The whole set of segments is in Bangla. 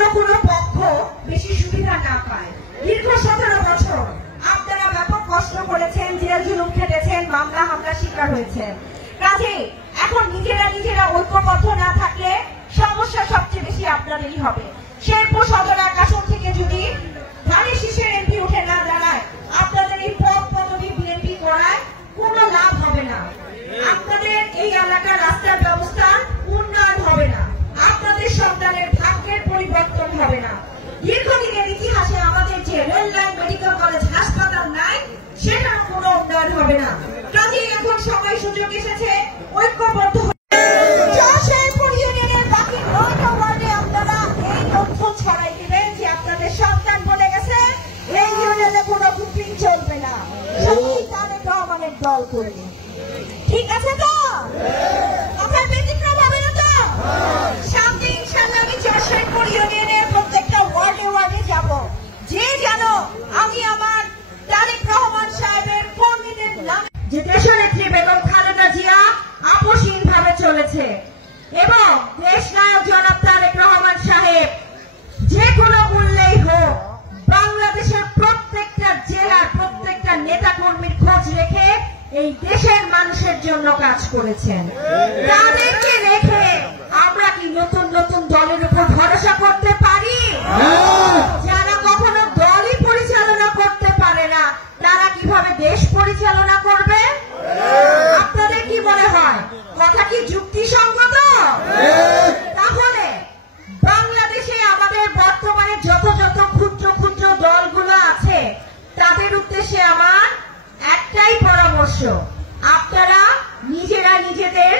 অন্য কোনো পক্ষ বেশি সুবিধা না পায়। দীর্ঘ 17 বছর আপনারা ব্যাপক কষ্ট করেছেন, জেল জুলুম খেটেছেন, মামলা হামলা শিকার হয়েছেন। কাজেই এখন নিজেরা ঐক্যবদ্ধ না থাকলে সমস্যা সবচেয়ে বেশি আপনাদেরই হবে। শেরপুর সদর আসন থেকে যদি ধানের শীষের এমপি উঠে না দাঁড়ায়, আপনাদের এই পদ পদবি বিএনপি করায় কোনো লাভ হবে না। আপনাদের এই এলাকার রাস্তার ব্যবস্থা উন্নয়ন হবে না, আপনাদের সন্তানের ভাগ্যের পরিবর্তন হবে না। দীর্ঘদিনের ইতিহাসে আমাদের যে রেল লাইন, মেডিকেল কলেজ, হাসপাতাল নাই, সেটার কোনো উন্নয়ন হবে না। কাজেই এখন সময় সুযোগ এসেছে ঐক্যবদ্ধ। শেরপুর ইউনিয়নের বাকি 9টা ওয়ার্ডে আপনারা এই তথ্য ছড়াই দিবেন যে আপনাদের সন্তান বলে গেছে এই ইউনিয়নে কোনো বুকিং চলবে না, সবাই তারেক রহমানের দল করবে। ঠিক আছে তো? কথার ব্যতিক্রম হবে না তো? সামনে ইনশাআল্লাহ আমি শেরপুর ইউনিয়নের প্রত্যেকটা ওয়ার্ডে যাব, যে জানো আমি আমার তারেক রহমান সাহেবের কর্মীদের নাম যে দেশনেত্রী বেগম খালেদা জিয়া আপোষহীনভাবে চলেছে এবং দেশ নায়ক জনাব তারেক রহমান সাহেব যে কোনো মূল্যেই হোক বাংলাদেশের প্রত্যেকটা জেলার প্রত্যেকটা নেতা কর্মীর খোঁজ রেখে এই দেশের মানুষের জন্য কাজ করেছেন। তাদেরকে রেখে আমরা কি নতুন নতুন দলের উপর ভরসা করতে পারি? যারা কখনো দলই পরিচালনা করতে পারে না, তারা কিভাবে দেশ পরিচালনা করবে? আপনাদের কি মনে হয় কথা কি যুক্তিসঙ্গত? তাহলে বাংলাদেশে আমাদের বর্তমানে যত ক্ষুদ্র ক্ষুদ্র দলগুলো আছে তাদের উদ্দেশ্যে আমার একটাই পরামর্শ, আপনারা নিজেরা নিজেদের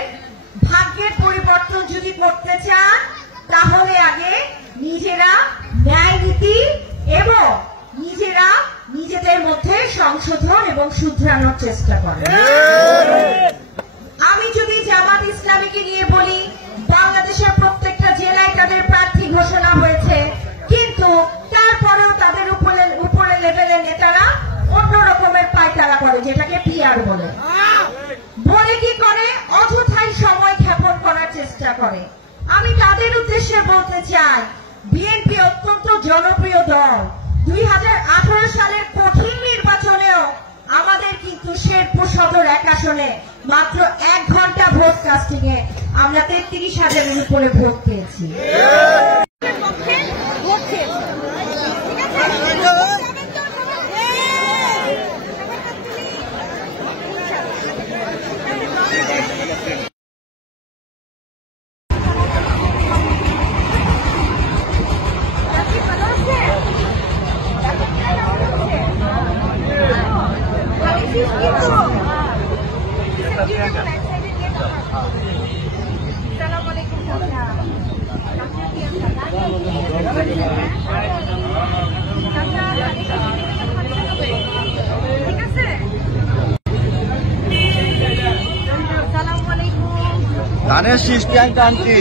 ভাগ্যের পরিবর্তন যদি করতে চান তাহলে আগে নিজেরা ন্যায় নীতি এবং নিজেরা নিজেদের মধ্যে সংশোধন এবং শুধরানোর চেষ্টা করেন। আমি যদি জামাত ইসলামীকে নিয়ে বলি, বাংলাদেশের প্রত্যেকটা জেলায় তাদের প্রার্থী ঘোষণা হয়েছে, কিন্তু তারপরেও তাদের উপরে লেভেলের নেতারা অন্য রকমের পায়তারা করে, যেটাকে পিআর বলে কি করে অযথাই সময় ক্ষেপণ করার চেষ্টা করে। আমি তাদের উদ্দেশ্যে বলতে চাই, বিএনপি অত্যন্ত জনপ্রিয় দল। 2018 সালের কঠিন নির্বাচনেও আমাদের কিন্তু শেরপুর সদর 1 আসনে মাত্র 1 ঘন্টা ভোট কাস্টিং এ আমরা 33,000-এর উপরে ভোট পেয়েছি। ধানের শীষ ট্যাঙ্ক আনছি।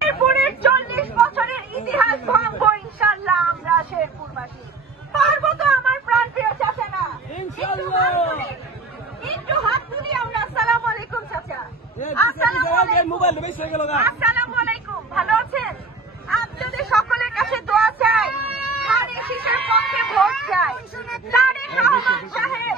শেরপুরের 40 বছরের ইতিহাস ভাঙবো ইনশাআল্লাহ আমরা শেরপুরবাসী। তারেক রহমান সাহেব